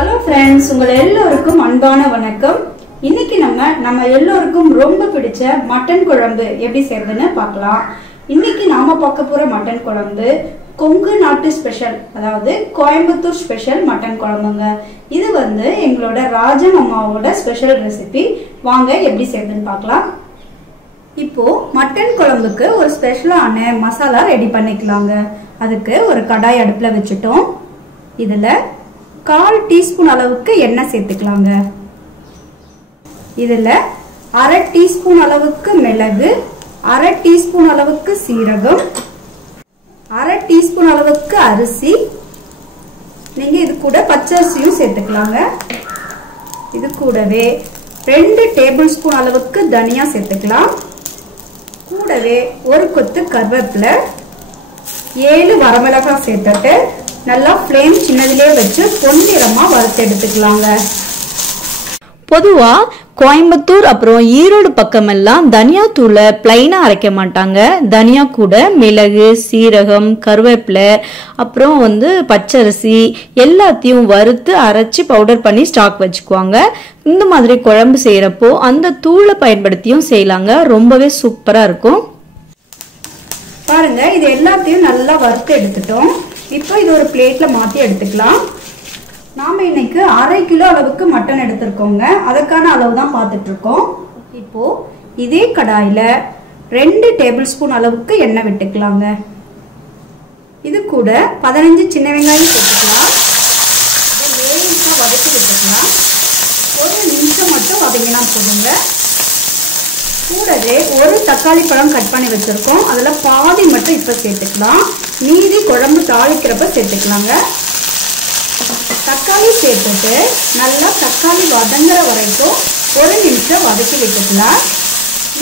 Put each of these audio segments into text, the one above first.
Hello friends உங்கள் எல்லோருக்கும் அன்பான வணக்கம். இன்னைக்கு நம்ம நம்ம எல்லோருக்கும் ரொம்ப பிடிச்ச மட்டன் குழம்பு எப்படி செய்யறதுன்னு பார்க்கலாம். இன்னைக்கு நாம பார்க்க போற மட்டன் குழம்பு கொங்கு நாட்டு ஸ்பெஷல் அதாவது கோயம்புத்தூர் ஸ்பெஷல் மட்டன் குழம்புங்க. இது வந்து எங்களோட ராஜன் அம்மாவோட ஸ்பெஷல் ரெசிபி வாங்க எப்படி செய்யறதுன்னு பார்க்கலாம். இப்போ மட்டன் குழம்புக்கு ஒரு ஸ்பெஷலான மசாலா ரெடி பண்ணிக்கலாங்க. அதுக்கு ஒரு கடாய் அடுப்புல வச்சுட்டோம். இதுல கால் டீஸ்பூன் அளவுக்கு எண்ணெய் சேர்த்துக்கலாங்க. இதுல அரை டீஸ்பூன் அளவுக்கு மிளகு அரை டீஸ்பூன் அளவுக்கு சீரகம் அரை டீஸ்பூன் அளவுக்கு அரிசி. நீங்க இது கூட பச்சரிசியும் சேர்த்துக்கலாங்க. இது கூடவே ரெண்டு டேபிள் ஸ்பூன் அளவுக்கு தனியா சேர்த்துக்கலாம். கூடவே ஒரு கொத்து கருவேப்பிலை ஏழு வரமிளகாய் சேர்த்துட்டு நல்லா ஃப்ளேம் சின்னதிலே வச்சு பொன்னிறமா வறுத்து எடுத்துக்கலாங்க. பொதுவா கோயம்புத்தூர் அப்புறம் ஈரோடு பக்கமெல்லாம் தனியா தூளை பிளைனா அரைக்க மாட்டாங்க. தனியா கூட மிளகு சீரகம் கருவேப்பிலை அப்புறம் வந்து பச்சரிசி எல்லாத்தையும் வறுத்து அரைச்சி பவுடர் பண்ணி ஸ்டாக் வச்சுக்குவாங்க. இந்த மாதிரி குழம்பு செய்யறப்போ அந்த தூளை பயன்படுத்தியும் செய்யலாங்க. ரொம்பவே சூப்பரா இருக்கும். பாருங்க இது எல்லாத்தையும் நல்லா வறுத்து எடுத்துட்டோம். இப்போ இது ஒரு பிளேட்ல மாத்தி எடுத்துக்கலாம். நாம இன்னைக்கு அரை கிலோ அளவுக்கு மட்டன் எடுத்திருக்கோங்க. அதற்கான அளவு தான் பார்த்துட்டு இருக்கோம் இப்போ இதே கடாயில ரெண்டு டேபிள் ஸ்பூன் அளவுக்கு எண்ணெய் விட்டுக்கலாங்க. இது கூட பதினஞ்சு சின்ன வெங்காயம் போட்டுக்கலாம். இதை வதக்கி விட்டுக்கலாம். ஒரு நிமிஷம் மட்டும் வதங்கினா போதுங்க. கூடவே ஒரு தக்காளி பழம் கட் பண்ணி வச்சிருக்கோம். அதில் பாதி மட்டும் இப்போ சேர்த்துக்கலாம். மீதி குழம்பு தாளிக்கிறப்ப சேர்த்துக்கலாங்க. தக்காளி சேர்த்துட்டு நல்லா தக்காளி வதங்குற வரைக்கும் ஒரு நிமிஷம் வதக்கி விட்டுக்கலாம்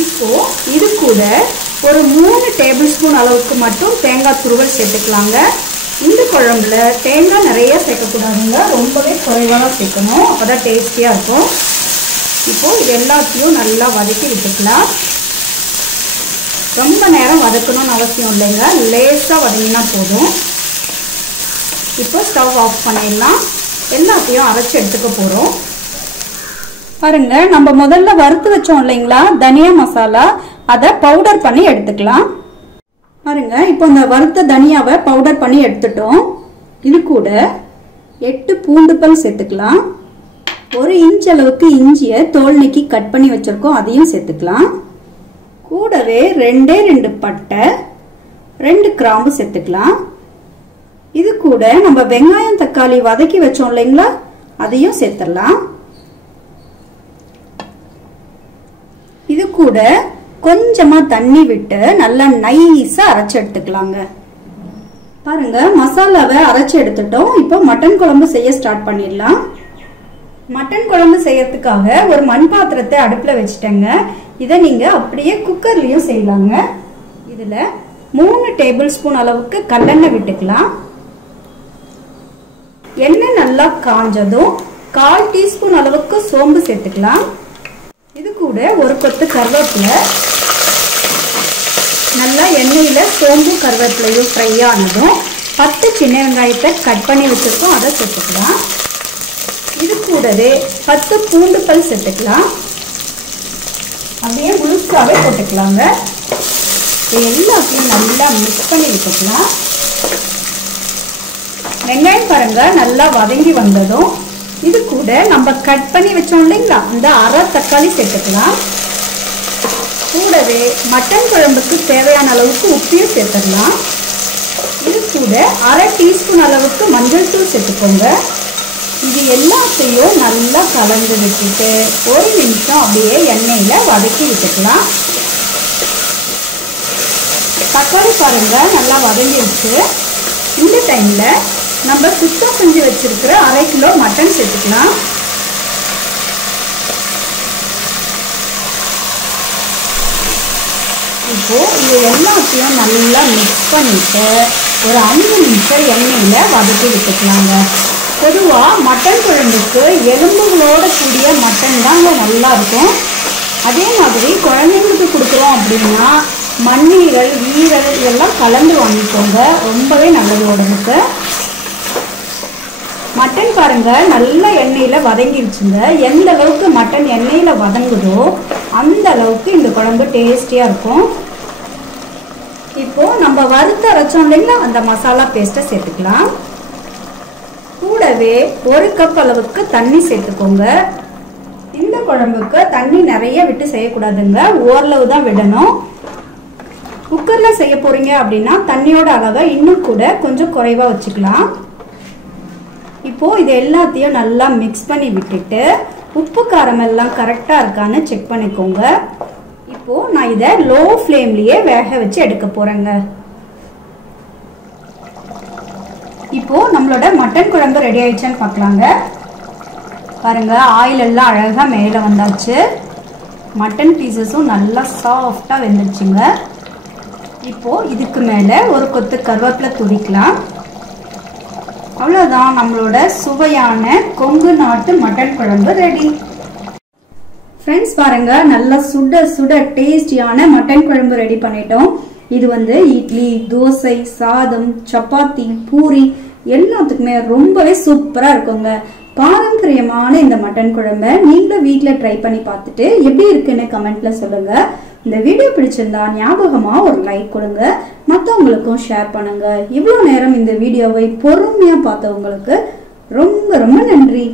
இப்போ இது கூட ஒரு மூணு டேபிள் ஸ்பூன் அளவுக்கு மட்டும் தேங்காய் துருவல் சேர்த்துக்கலாங்க. இந்த குழம்புல தேங்காய் நிறைய சேர்க்கக்கூடாதுங்க. ரொம்பவே குறைவாக சேர்க்கணும். அப்போதான் டேஸ்டியாக இருக்கும். இப்போ இது எல்லாத்தையும் நல்லா வதக்கி விட்டுக்கலாம். ரொம்ப நேரம் வதக்கணும்னு அவசியம் இல்லைங்க. லேசாக வதங்கினா போதும். இப்போ ஸ்டவ் ஆஃப் பண்ணிடலாம். எல்லாத்தையும் அரைச்சி எடுத்துக்க போகிறோம் பாருங்க நம்ம முதல்ல வறுத்து வச்சோம் இல்லைங்களா? தனியா மசாலா. அதை பவுடர் பண்ணி எடுத்துக்கலாம். பாருங்க இப்போ இந்த வறுத்த தனியாவை பவுடர் பண்ணி எடுத்துட்டோம். இது கூட எட்டு பூண்டு பல் சேர்த்துக்கலாம். ஒரு இன்ச் அளவுக்கு இஞ்சியை தோல் நீக்கி கட் பண்ணி வச்சிருக்கோம் அதையும் சேர்த்துக்கலாம். கூடவே ரெண்டே ரெண்டு பட்டை ரெண்டு கிராம்பு சேர்த்துக்கலாம். இது கூட நம்ம வெங்காயம் தக்காளி வதக்கி வச்சோம் இல்லைங்களா? அதையும் சேர்த்துடலாம். இது கூட கொஞ்சமா தண்ணி விட்டு நல்லா நைஸா அரைச்சு எடுத்துக்கலாங்க. பாருங்க மசாலாவை அரைச்சு எடுத்துட்டோம். இப்போ மட்டன் குழம்பு செய்ய ஸ்டார்ட் பண்ணிடலாம். மட்டன் குழம்பு செய்யறதுக்காக ஒரு மண் பாத்திரத்தை அடுப்பில் வச்சுட்டேங்க. இதை நீங்கள் அப்படியே குக்கர்லேயும் செய்யலாங்க. இதில் மூணு டேபிள் ஸ்பூன் அளவுக்கு கல்லெண்ணெய் விட்டுக்கலாம். எண்ணெய் நல்லா காஞ்சதும் கால் டீஸ்பூன் அளவுக்கு சோம்பு சேர்த்துக்கலாம். இது கூட ஒரு கொத்து கருவேப்பிலை. நல்லா எண்ணெயில் சோம்பு கருவேப்பிலையும் ஃப்ரை ஆனதும் பத்து சின்ன வெங்காயத்தை கட் பண்ணி வச்சிருக்கோம் அதை சேர்த்துக்கலாம். இது கூடவே பத்து பூண்டு பல் சேர்த்துக்கலாம். அப்படியே முழுசாவே போட்டுக்கலாங்க. எல்லாத்தையும் நல்லா மிக்ஸ் பண்ணி விட்டுக்கலாம். வெங்காயம் பாருங்க நல்லா வதங்கி வந்ததும் இது கூட நம்ம கட் பண்ணி வச்சோம் இல்லைங்களா? அந்த அரை தக்காளி சேர்த்துக்கலாம். கூடவே மட்டன் குழம்புக்கு தேவையான அளவுக்கு உப்பையும் சேர்த்துடலாம். இது கூட அரை டீஸ்பூன் அளவுக்கு மஞ்சள் தூள் சேர்த்துக்கோங்க. இது எல்லாத்தையும் நல்லா கலந்து விட்டுட்டு ஒரு நிமிஷம் அப்படியே எண்ணெயில் வதக்கி விட்டுக்கலாம். தக்காளி பாருங்க நல்லா வதங்கிடுச்சு. இந்த டைமில் நம்ம சுத்தம் செஞ்சு வச்சிருக்கிற அரை கிலோ மட்டன் சேர்த்துக்கலாம். இப்போ இது எல்லாத்தையும் நல்லா மிக்ஸ் பண்ணிட்டு ஒரு அஞ்சு நிமிஷம் எண்ணெயில் வதக்கி விட்டுக்கலாங்க. பொதுவாக மட்டன் குழம்புக்கு எலும்புகளோட கூடிய மட்டன் தாங்க நல்லா இருக்கும். அதே மாதிரி குழந்தைங்களுக்கு கொடுக்குறோம் அப்படின்னா மண்ணீரல் ஈரல் இதெல்லாம் கலந்து வாங்கிக்கோங்க. ரொம்பவே நல்லது உடம்புக்கு. மட்டன் பாருங்க நல்ல எண்ணெயில் வதங்கிருச்சுங்க. எந்த அளவுக்கு மட்டன் எண்ணெயில் வதங்குதோ அந்த அளவுக்கு இந்த குழம்பு டேஸ்டியாக இருக்கும். இப்போ நம்ம வறுத்து அரைச்சோம் இல்லைங்களா? அந்த மசாலா பேஸ்ட்டை சேர்த்துக்கலாம். கூடவே ஒரு கப் அளவுக்கு தண்ணி சேர்த்துக்கோங்க. இந்த குழம்புக்கு தண்ணி நிறைய விட்டு செய்யக்கூடாதுங்க. ஓரளவு தான் விடணும். குக்கரில் செய்ய போகிறீங்க அப்படின்னா தண்ணியோட அளவை இன்னும் கூட கொஞ்சம் குறைவாக வச்சுக்கலாம். இப்போ இது எல்லாத்தையும் நல்லா மிக்ஸ் பண்ணி விட்டுட்டு உப்பு காரம் எல்லாம் கரெக்டாக இருக்கான்னு செக் பண்ணிக்கோங்க. இப்போ நான் இதை லோ ஃப்ளேம்லேயே வேக வச்சு எடுக்க போகிறேங்க இப்போ நம்மளோட மட்டன் குழம்பு ரெடி ஆயிடுச்சுன்னு பார்க்கலாங்க. பாருங்க ஆயில் எல்லாம் அழகா மேலே வந்தாச்சு. மட்டன் பீசஸும் நல்லா சாஃப்டா வெந்துருச்சுங்க. இப்போ இதுக்கு மேலே ஒரு கொத்து கருவேப்பிலை துடிக்கலாம். அவ்வளோதான் நம்மளோட சுவையான கொங்கு நாட்டு மட்டன் குழம்பு ரெடி ஃப்ரெண்ட்ஸ் பாருங்க நல்லா சுட சுட டேஸ்டியான மட்டன் குழம்பு ரெடி பண்ணிட்டோம். இது வந்து இட்லி தோசை சாதம் சப்பாத்தி பூரி எல்லாத்துக்குமே ரொம்பவே சூப்பராக இருக்குங்க. பாரம்பரியமான இந்த மட்டன் குழம்பை நீங்களும் வீட்டில் ட்ரை பண்ணி பார்த்துட்டு எப்படி இருக்குன்னு கமெண்ட்ல சொல்லுங்க. இந்த வீடியோ பிடிச்சிருந்தா ஞாபகமாக ஒரு லைக் கொடுங்க. மற்றவங்களுக்கும் ஷேர் பண்ணுங்க. இவ்வளோ நேரம் இந்த வீடியோவை பொறுமையாக பார்த்தவங்களுக்கு ரொம்ப ரொம்ப நன்றி.